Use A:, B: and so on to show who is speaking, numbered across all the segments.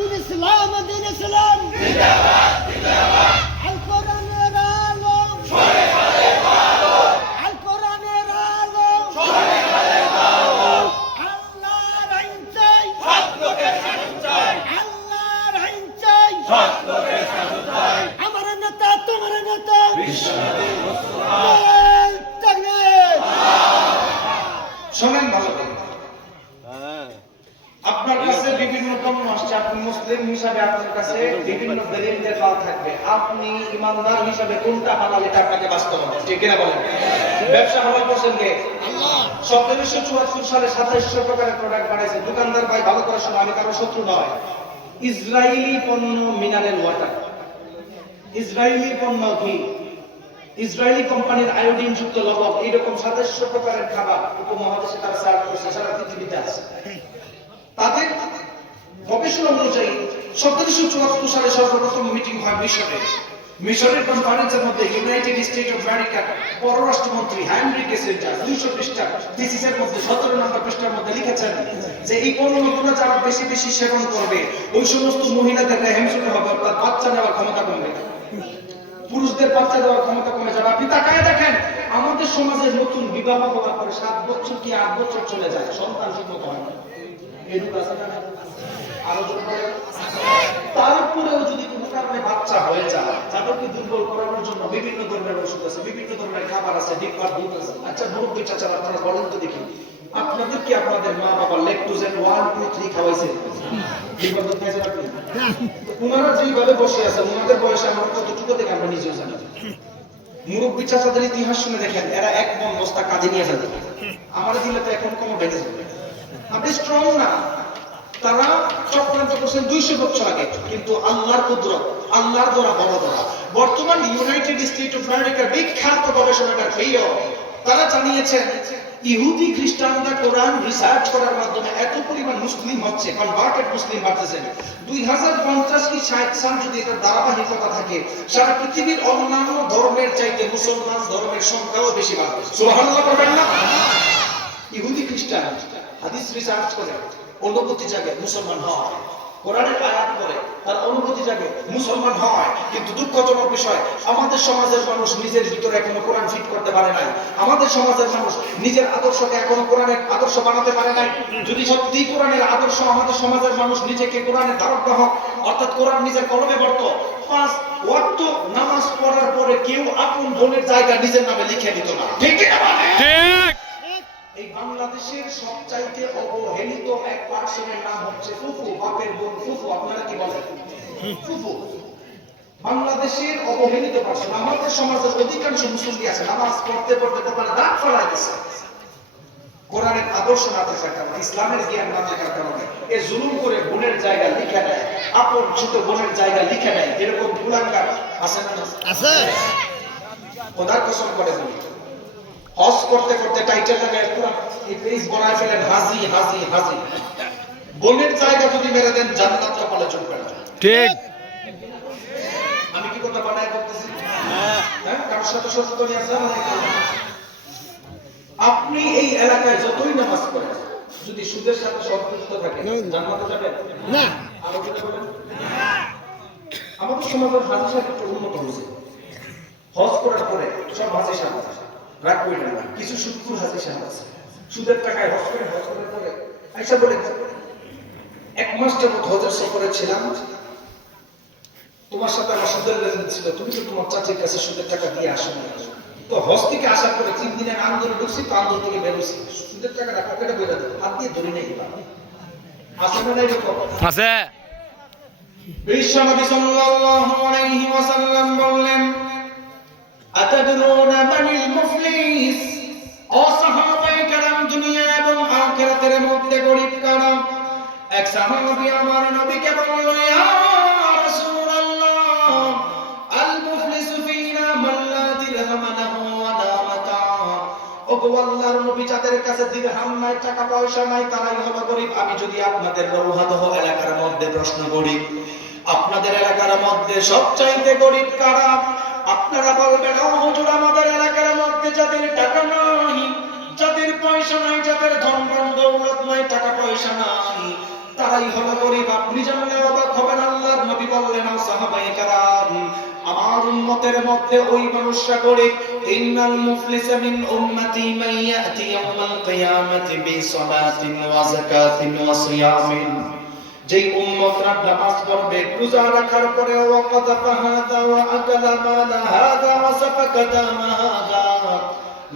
A: দিন ইসলাম দিন ইসলাম আল কোরআনের আলো আল কোরআনের আলো আল্লাহর আইন চাই আল্লাহর আইন চাই আমার নেতা তোমার নেতা তাকবীর
B: শোনেন ভালো করে আপনার কাছে বিভিন্ন পণ্য আসছে আপনি মুসলিম হিসাবে আপনার কাছে বিভিন্ন দলিল দেওয়া থাকবে। আপনি ইমানদার হিসাবে কোনটা হালাল এটা আপনাকে বাস্তব হবে। ঠিক কিনা বলেন? ব্যবসা হালাল করছেন সতেরোশো চুয়াত্তর সালে সাতাইশশো প্রকারের প্রোডাক্ট বানাইছে। দোকানদার ভাই, ভালো করার সময় আমি কারও শত্রু নয়। ইসরায়েলি পণ্য মিনারেল ওয়াটার। ইসরায়েলি পণ্য কি? ইসরায়েলি কোম্পানির আয়োডিন যুক্ত লবণ এইরকম সাতাইশশো প্রকারের খাবার উপমহাদেশে তারা সার্ভ করছে, সারা পৃথিবীতে আছে। তাদের গবেষণা অনুযায়ী সতেরোশো চুয়াত্তর সালে সর্বপ্রথম মিটিং হয় মিশরে। মিশরের কনফারেন্সের মধ্যে ইউনাইটেড স্টেট অফ আমেরিকার পররাষ্ট্রমন্ত্রী হ্যানরি কেসেঞ্জার দুইশো পৃষ্ঠা থিসিসের মধ্যে, সতেরো নম্বর পৃষ্ঠার মধ্যে লিখেছেন যে এই পণ্যগুলো যারা বেশি বেশি সেবন করবে, ওই সমস্ত মহিলাদের রেহেম হবে, অর্থাৎ বাচ্চা নেওয়ার ক্ষমতা কমবে পুরুষদের বাচ্চা দেওয়ার ক্ষমতা কমে যাবে। আপনি তাকায় দেখেন, আমাদের সমাজে নতুন বিবাহ হওয়ার পরে সাত বছর কি আট বছর চলে যায়? সন্তান ঠিক হয় এরূপ আছে? তারপরেও যদি কোনো কারণে বাচ্চা হয়ে যায় দুর্বল করানোর জন্য বিভিন্ন ধরনের ওষুধ আছে, বিভিন্ন ধরনের খাবার আছে দুধ আছে। আচ্ছা মুরব্বী আপনারা বলেন তো দেখি। আপনাদের কি আপনাদের মা বাবা ওয়ান, টু, থ্রি খাওয়াইছে? দুধ খাইছেন আপনি? যেভাবে বসে আছে বয়সে আমরা কতটুকু আমরা নিজেও জানি। মুরব্বী চাচাদের ইতিহাস শুনে দেখেন, এরা এক মন বস্তা কাজে নিয়ে ফেলতে আমার দিলে তো এখন বেড়ে যাবে আপনি স্ট্রং না। তারা চক্রান্ত করছেন দুইশো বছর আগে, কিন্তু আল্লাহর কুদরত, আল্লাহর দ্বারা বড় দ্বারা বর্তমান ইউনাইটেড স্টেট অফ আমেরিকার বিখ্যাত গবেষণাগার ফেইও তারা জানিয়েছেন, ইহুদি খ্রিস্টানরা কোরআন রিসার্চ করার মাধ্যমে এত পরিমাণ মুসলিম হচ্ছে কনভার্টেড মুসলিম বাড়তেছেন। দুই হাজার পঞ্চাশ কি ষাট সাল যদি এটার ধারাবাহিকতা থাকে, সারা পৃথিবীর অন্যান্য ধর্মের চাইতে মুসলমান ধর্মের সংখ্যাও বেশি বাড়বে। সুবহানাল্লাহ করবেন না? ইহুদি খ্রিস্টান, হাদিস রিসার্চ করে। অনুভূতি জাগে মুসলমান হয়। কোরআনের আয়াত করে তার অনুভূতি জাগে মুসলমান হয়। কিন্তু দুঃখজনক বিষয়, আমাদের সমাজের মানুষ নিজের ভিতরে এখনও কোরআন ফিট করতে পারে নাই। আমাদের সমাজের মানুষ নিজের আদর্শকে এখনও কোরআনের আদর্শ বানাতে পারে নাই। যদি সত্যি কোরআনের আদর্শ আমাদের সমাজের মানুষ নিজেকে কোরআনের ধারক গ্রাহক অর্থাৎ কোরআন নিজের কলমে পড়তো, পাঁচ ওয়াক্ত নামাজ পড়ার পরে কেউ আপন বোনের জায়গা নিজের নামে লিখে দিত না। ঠিক। বাংলাদেশের সবচাইতে অবহেলিত এক পার্সনের নাম হচ্ছে ফুফু বাপের বোন ফুফু। আপনারা কি বলেন? ফুফু। বাংলাদেশের অবহেলিত পার্সন আমাদের সমাজের অধিকাংশ মুসলিম আছে নামাজ পড়তে পড়তে কপালে দাগ ফেলাই দিছে। কোরআনের আদর্শ না থাকার কারণে ইসলামের জ্ঞান না থাকার কারণে এ জুলুম করে বোনের জায়গা লিখে নেয় আপন ছোট বোনের জায়গা লিখে নেয় এরকম আছে না?
A: আছে।
B: খোদার কসম করে বলি। হজ করতে করতে টাইটেল পুরো এই পেজ বানায় ফেলেন হাজি হাজি হাজি বোনের জায়গা যদি মেরে দেন জান্নাত কপালে চলবে না।
C: ঠিক।
B: আমি কি কথা বানায় করতেছি হ্যাঁ কারোর সাথে সচেতন আছে? আপনি এই এলাকায় যতই নামাজ পড়েন যদি সুদের সাথে সম্পৃক্ত থাকে জান্নাতে যাবেন?
A: না।
B: আরও যেটা বলেন? আমাদের সমাজের হাজি সাহেব উন্নত হয়েছে হজ করার পরে সব হাজি সাহেব। রাগ না। কিছু সুদপুর হাজি সাহেব আছে। সুদের টাকায় হজ করে হজ করার পরে আইসা বলে এক মাস যাবত হজের সফরে ছিলাম। তোমার সাথে আমার সুদের লেনদেন ছিল। তুমি তো তোমার চাচির কাছে সুদের টাকা দিয়ে আসো না তো হজ থেকে আসার পরে তিন দিনের আন্দোলন ঢুকছি তো আন্দোলন থেকে বেরোছি সুদের টাকাটা পকেটে বেরো দেবো হাত দিয়ে ধরে নেই আসে না এরকম।
C: আছে
B: বিশ্বনবী সাল্লাল্লাহু আলাইহি ওয়াসাল্লাম বললেন আতাদরুনা মানিল মুফলিস? ও সাহাবায়ে কেরাম দুনিয়া এবং আখিরাতের মধ্যে গরিব কারা? এক সাহাবী আমার নবীকে বলল আমি যদি আপনাদের রৌহাদহ এলাকার মধ্যে প্রশ্ন করি, আপনাদের এলাকার মধ্যে সবচাইতে গরিব কারা? আপনারা বলবেন ও হুজুর, আমাদের এলাকার মধ্যে যাদের টাকা নাই, যাদের পয়সা নাই, যাদের ধন দৌলত নাই, টাকা পয়সা নাই, তারাই হলো গরিব। আপনি জানলে অবাক বললেন, ও সাহাবায়ে আমার উম্মতের মধ্যে ওই মানুষরা করে ইন্নাল মুফলিসা মিন উম্মতি মান ইয়াতি ইয়াওমাল কিয়ামাতি বিসালাতিন ওয়া যাকাতিন ওয়া সিয়ামিন। যেই উম্মতরা নামাজ পড়বে, রোজা রাখার পরে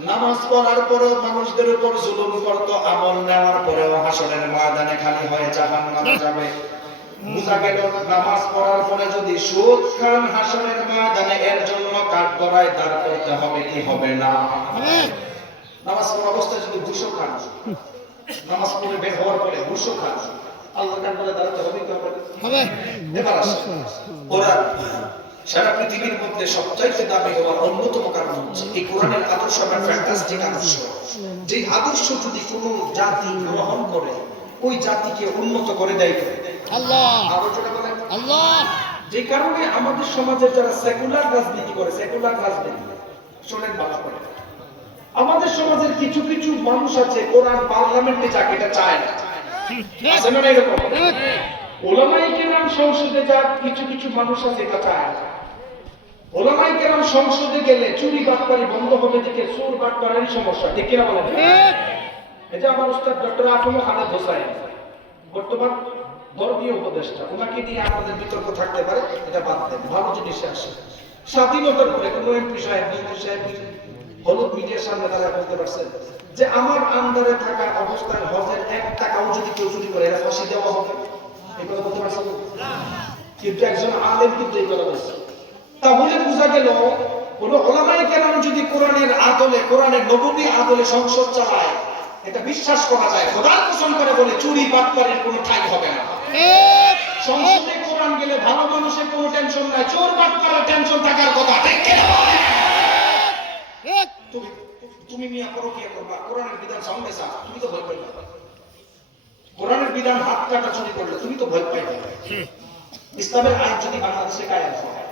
B: নামাজ পড়ার পরেও মানুষদের উপর জুলুম করত, আমল নেওয়ার পরেও হাসরের ময়দানে খালি হয়ে জাহান্নামে যাবে। বুঝা গেল, নামাজ পড়ার পরে যদি সুদ খান হাসরের ময়দানে, এর জন্য কাঠ গড়ায় দাঁড় করতে হবে কি হবে না? নামাজ পড়া অবস্থায় যদি ঘুষও খান, নামাজ পড়ে বের হওয়ার পরে ঘুষও খান আল্লাহ কাঠ দাঁড়াতে হবে কি হবে। এবার আসে। কোরআন সারা পৃথিবীর মধ্যে সবচাইতে দামি হওয়ার অন্যতম কারণ হচ্ছে এই কোরআনের আদর্শ একটা ফ্যান্টাস্টিক আদর্শ। যে আদর্শ যদি কোনো জাতি গ্রহণ করে ওই জাতিকে উন্নত করে দেয়
A: আল্লাহ। আল্লাহ।
B: যে কারণে আমাদের সমাজে যারা সেকুলার রাজনীতি করে সেকুলার রাজনীতি শোনেন ভালো করে। আমাদের সমাজের কিছু কিছু মানুষ আছে কোরআন পার্লামেন্টে যাক এটা চায় না। আছে না এরকম ওলামাই কেরাম সংসদে যাক কিছু কিছু মানুষ আছে, এটা চায় ওলামাই কেরাম সংসদে গেলে চুরি, বাটপারি বন্ধ হবে দিকে চোর বাটপারের সমস্যা। ঠিক কিনা বলেন? যে আমার উস্তাদ ডক্টর আফম খালেদ হোসাইন, বর্তমান ধর্মীয় উপদেষ্টা, ওনাকে নিয়ে আমাদের বিতর্ক থাকতে পারে, এটা বাদ দেন, ভালো জিনিসে আসে। স্বাধীনতার পরে কোনো এমপি সাহেব, মন্ত্রী সাহেব হলুদ মিডিয়ার সামনে তারা বলতে পারছেন যে আমার আন্ডারে থাকা অবস্থায় হজের এক টাকাও যদি কেউ চুরি করে এরা ফাঁসি দেওয়া হবে। এই কথা বলতে পারছেন? কিন্তু একজন আলেম কিন্তু এই কথা বলছে। তাহলে বোঝা গেল কোন ওলামাই কেরাম যদি কোরআনের আদলে কোরআনের নবমী আদলে সংসদ চালায় এটা বিশ্বাস করা যায়। খোদার পোষণ করে বলে চুরি বাটপারের কোনো ঠাই হবে না। সংসদে কোরআন গেলে ভালো মানুষের কোনো টেনশন নাই চোর বাটপারের টেনশন থাকার কথা। ঠিক কি তুমি তুমি মিয়া করো কি করবা? কোরআনের বিধান সামনে সা তুমি তো ভয় পাইবা কোরআনের বিধান হাত কাটা চুরি করলে তুমি তো ভয় পাইবা ইসলামের আইন যদি বাংলাদেশে কায়েম হয়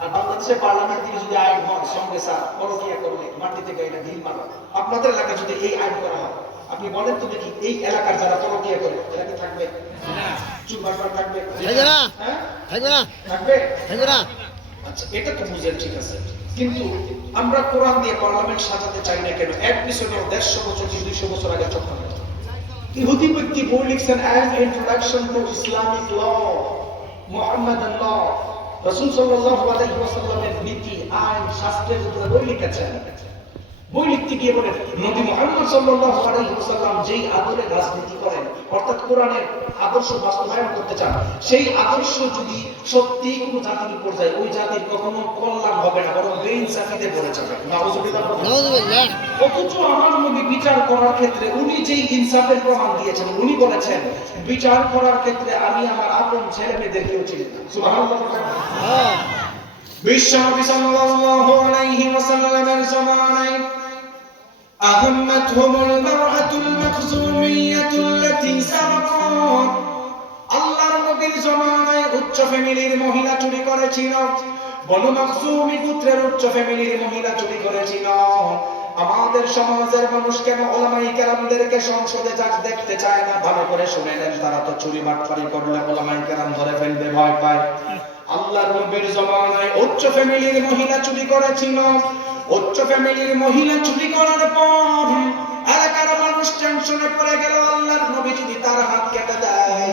B: আর বাংলাদেশের পার্লামেন্ট থেকে যদি আইন হয় সঙ্গে স্যার পরকিয়া করলে মাটিতে গাইলে ঢিল মারা। আপনাদের এলাকায় যদি এই আইন করা হয় আপনি বলেন তো দেখি এই এলাকার যারা পরকিয়া করে এরা কি থাকবে? চুপ বারবার থাকবে?
A: থাকবে না।
B: হ্যাঁ?
A: থাকবে না।
B: থাকবে?
A: থাকবে না।
B: আচ্ছা এটা তো বুঝেন ঠিক আছে। কিন্তু আমরা কোরআন দিয়ে পার্লামেন্ট সাজাতে চাই না কেন? এক পিছনে দেড়শো বছর কি দুইশো বছর আগে চক্র ইহুদি ব্যক্তি বই লিখছেন as introduction to Islamic law Muhammad ল রসুল সাল্লাহ আলাইহি ওয়াসাল্লামের নীতি, আইন, শাস্ত্রের বই লিখেছেন। বই লিখতে গিয়ে বলেন নবী মুহাম্মদ সাল্লাল্লাহু আলাইহি ওয়াসাল্লাম যেই আদরে রাজনীতি করেন অর্থাৎ কোরআনের আদর্শ বাস্তবায়ন করতে চান সেই আদর্শ যদি সত্যি কোনো জাতির উপর যায় ওই জাতির কখনো কল্যাণ হবে না বরং বেইনসাফিতে পড়ে যাবে। নাউজুবিল্লাহ অথচ আমার নবী বিচার করার ক্ষেত্রে উনি যেই ইনসাফের প্রমাণ দিয়েছেন উনি বলেছেন বিচার করার ক্ষেত্রে আমি আমার আপন ছেলে মেয়েদেরকেও চিনি বলেন।
A: হ্যাঁ।
B: বিশ্বনবী সাল্লাল্লাহু আলাইহি ওয়াসাল্লামের জমানায় أهمتهم المرأة المخزومية التي سرقت আল্লাহর নবীর জমানায় উচ্চ ফ্যামিলির মহিলা চুরি করেছিল বনু মাকসুমি পুত্রের উচ্চ ফ্যামিলির মহিলা চুরি করেছিল আমাদের সমাজের মানুষ কেন ওলামাই কেরামদেরকে সংসদে যাক দেখতে চায় না ভালো করে শুনে নেন তারা তো চুরি বাটপারি করলে ওলামাই কেরাম ধরে ফেলবে ভয় পায় আল্লাহর নবীর জমানায় উচ্চ ফ্যামিলির মহিলা চুরি করেছিল উচ্চ ফ্যামিলির মহিলা চুরি করার পর এলাকার মানুষ টেনশনে পড়ে গেল, আল্লাহর নবী যদি তার হাত কেটে দেয়,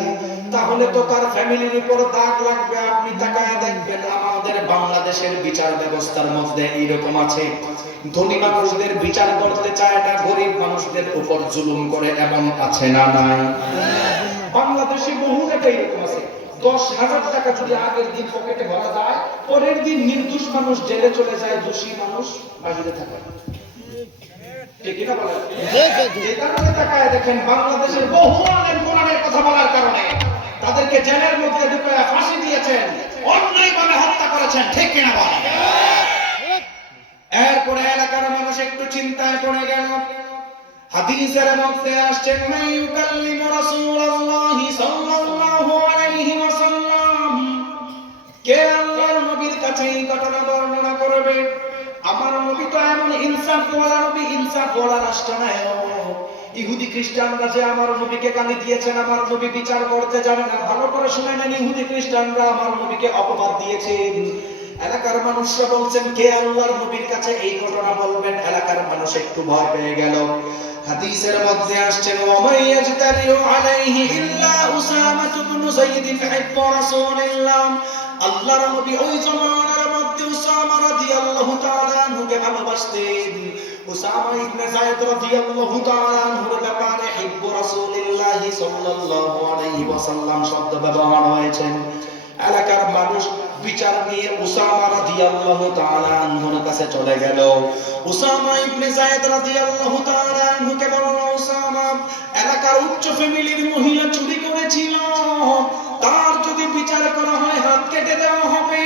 B: তাহলে তো তার ফ্যামিলির উপর দাগ লাগবে, আপনি তাকায় দেখবেন, আমাদের বাংলাদেশের বিচার ব্যবস্থার মধ্যে এইরকম আছে। ধনী মানুষদের বিচার করতে চায় না, গরিব মানুষদের উপর জুলুম করে এমন আছে না নাই? বাংলাদেশে বহু জায়গায় এরকম আছে। দশ হাজার টাকা যদি আগের দিন পকেটে ভরা যায় পরের দিন নির্দোষ মানুষ জেলে চলে যায় দোষী মানুষ বাহিরে থাকে। দেখেন বাংলাদেশের বহু কোরআনের কথা বলার কারণে তাদেরকে জেলের মধ্যে ফাঁসি দিয়েছেন অন্যায়ভাবে হত্যা করেছেন ঠিক কিনা বলেন? এরপরে এলাকার মানুষ একটু চিন্তায় পড়ে গেল। হাদিসের মধ্যে আসছেন রাসূলুল্লাহি সাল্লাল্লাহু তো এমন ইনসাফ ওয়ালা নবী ইনসাফ ওয়ালা রাষ্ট্রনায়ক ইহুদি খ্রিস্টানরা যে আমার নবীকে গালি দিয়েছেন, আমার নবী বিচার করতে জানে না। ভালো করে শুনে নেন, ইহুদি খ্রিস্টানরা আমার নবীকে অপবাদ দিয়েছেন। এলাকার মানুষরা বলছেন, কে আল্লাহর নবীর কাছে এই ঘটনা বলবেন? এলাকার মানুষ একটু ভয় পেয়ে গেল। হাদিসের মধ্যে আসছে ওয়ামাই ইয়াজতারিউ আলাইহি ইল্লা উসামা ইবনে যায়েদ হিব্বু রাসূলিল্লাহ। আল্লাহর নবী ওই জমানার উসামা রাদিয়াল্লাহু তাআলা আনহুকে ভালোবাসতেন। উসামা ইবনে যায়েদ রাদিয়াল্লাহু তাআলা আনহুর ব্যাপারে হিব্বু রাসূলিল্লাহ সাল্লাল্লাহু আলাইহি ওয়াসাল্লাম শব্দ ব্যবহার হয়েছে। এলাকার মানুষ বিচার নিয়ে উসামা রাদিয়াল্লাহু তাআলা আনহুর কাছে চলে গেল। উসামা ইবনে যায়েদ রাদিয়াল্লাহু তাআলা আনহুকে বলল, উসামা, এলাকার উচ্চ ফ্যামিলির মহিলা চুরি করেছিল। তার যদি বিচার করা হয়, হাত কেটে দেওয়া হবে।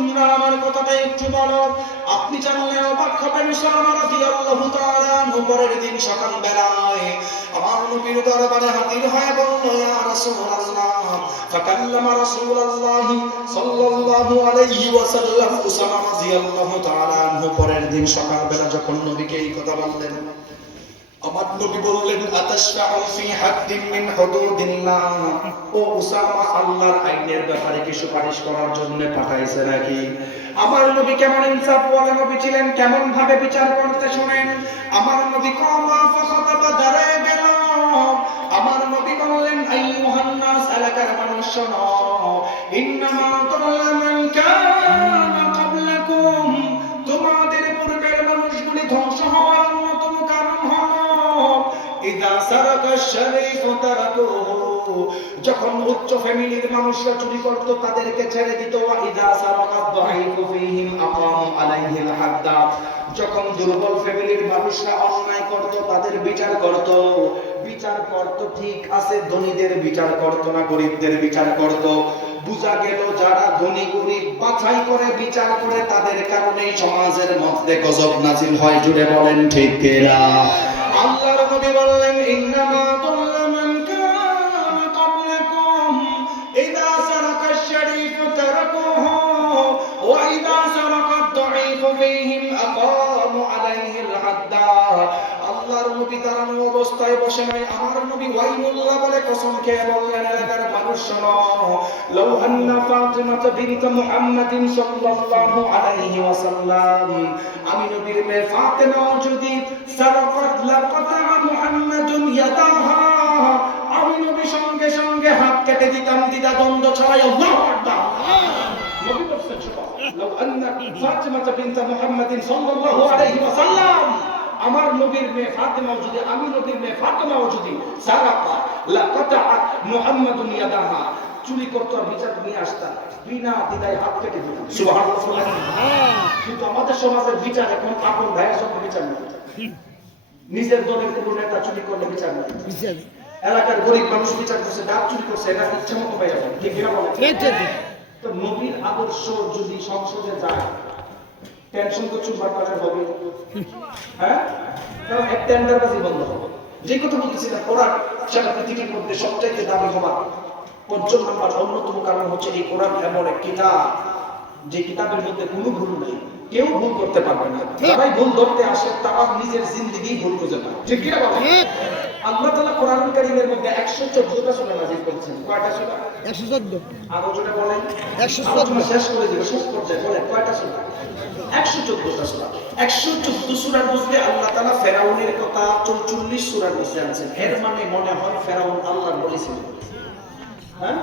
B: তোমরা আমার কথাটা একটু বলো, আপনি জানলে অবাক হবেন উসামা রাদিয়াল্লাহু তাআলা পরের দিন সকাল বেলায় আমার নবীর দরবারে হাজির হয়ে বলল, ইয়া রাসূলুল্লাহ, ফাকাল্লামা রাসূলুল্লাহ সাল্লাল্লাহু আলাইহি ওয়াসাল্লাম উসামা রাদিয়াল্লাহু তাআলা পরের দিন সকাল বেলা যখন নবীকে এই কথা বললেন আমার নবী বললেন আতাশফাউ ফি হাদ্দিন মিন হুদুদিল্লাহ? ও উসামা, আল্লাহর আইনের ব্যাপারে কি সুপারিশ করার জন্য পাঠাইছে নাকি? আমার নবী কেমন ইনসাফ ওয়ালা নবী ছিলেন কেমন ভাবে বিচার করতে শুনেন? যখন উচ্চ ফ্যামিলির মানুষরা চুরি করত, তাদেরকে ছেড়ে দিত। যখন দুর্বল ফ্যামিলির মানুষরা অন্যায় করত, তাদের বিচার করত। বিচার করত, ঠিক আছে, ধনীদের বিচার করত না, গরিবদের বিচার করত। বুঝা গেল, যারা ধনী, গরিব, বাছাই করে, বিচার করে, তাদের কারণেই সমাজের মধ্যে গজব নাজিল হয় জুড়ে বলেন ঠিক কিনা? আল্লাহর নবী বললেন ইন্নামা দাল্লা মান কানা ক্বাবলাকুম ইযা সারাকা আশ-শরীফ তারাকুহু ওয়া ইযা সারাকা আদ-দাঈফ ফীহিম আকামু আলাইহিল হাদ্দা আল্লাহর নবী দাঁড়ানো অবস্থায় বসে নাই। আমার নবী ওয়াইমুল্লাহ বলে কসম খেয়ে বললেন, এলাকার মানুষ শোনো, লাউ আন্না ফাতিমা বিনত মুহাম্মাদিন সাল্লাল্লাহু আলাইহি ওয়াসাল্লাম। আমি নবীর মেয়ে ফাতেমা যদি সারাকাত লাকাতা মুহাম্মাদুন ইয়াদাহা, আমি নবী সঙ্গে সঙ্গে হাত কেটে দিতাম দ্বিধা দ্বন্দ্ব ছাড়াই আল্লাহু আকবার। নবী বলছেন, শোনো, লাউ আন্না ফাতিমা বিনত মুহাম্মাদিন সাল্লাল্লাহু আলাইহি ওয়াসাল্লাম আমার নবীর মেয়ে ফাতেমাও যদি আমি নবীর মেয়ে ফাতেমাও যদি লাকাতাআত মুহাম্মাদুন ইয়াদাহা। চুরি করতো আর বিচার নিয়ে আসতাম বিনা হাত কেটে দিতাম সুবহানাল্লাহ। কিন্তু আমাদের সমাজের বিচার এখন আপন ভাইয়ের সঙ্গে বিচার নেই। নিজের দলের কোনো নেতা চুরি করলে বিচার নেই। এলাকার গরিব মানুষ বিচার করছে ডাক চুরি করছে এটা ইচ্ছা মতো ঠিক কিনা বলেন? তো নবীর আদর্শ যদি সংসদে যায় টেনশন চুপবার পারে হবে হ্যাঁ? কারণ এক টেন্ডারবাজি বন্ধ হবে। যে কথা বলতেছিলাম কোরআন সেটা পৃথিবীর মধ্যে সবচাইতে দামি হবার পঞ্চম নাম্বার অন্যতম কারণ হচ্ছে এই কোরআন এমন এক কিতাব যে কিতাবের মধ্যে কোনো ভুল নেই। কেউ ভুল করতে পারবে না। যারাই ভুল ধরতে আসে তারা নিজের জিন্দগি ভুল খুঁজে পায়। ঠিক কিনা আল্লাহ তাআলা কোরআন কারীমের মধ্যে 114টা সূরা নাযিল করেছেন। কয়টা সূরা?
A: একশো চোদ্দ।
B: আরও বলেন।
A: 114
B: আলোচনা শেষ করে দিব শেষ পর্যায়ে বলেন কয়টা সূরা? 114টা সূরা। 114 সূরার মধ্যে আল্লাহ তাআলা ফেরাউনের কথা 44 সূরার মধ্যে আনছেন। এর মানে মনে হয় ফেরাউন আল্লাহ বলেছিলেন হ্যাঁ?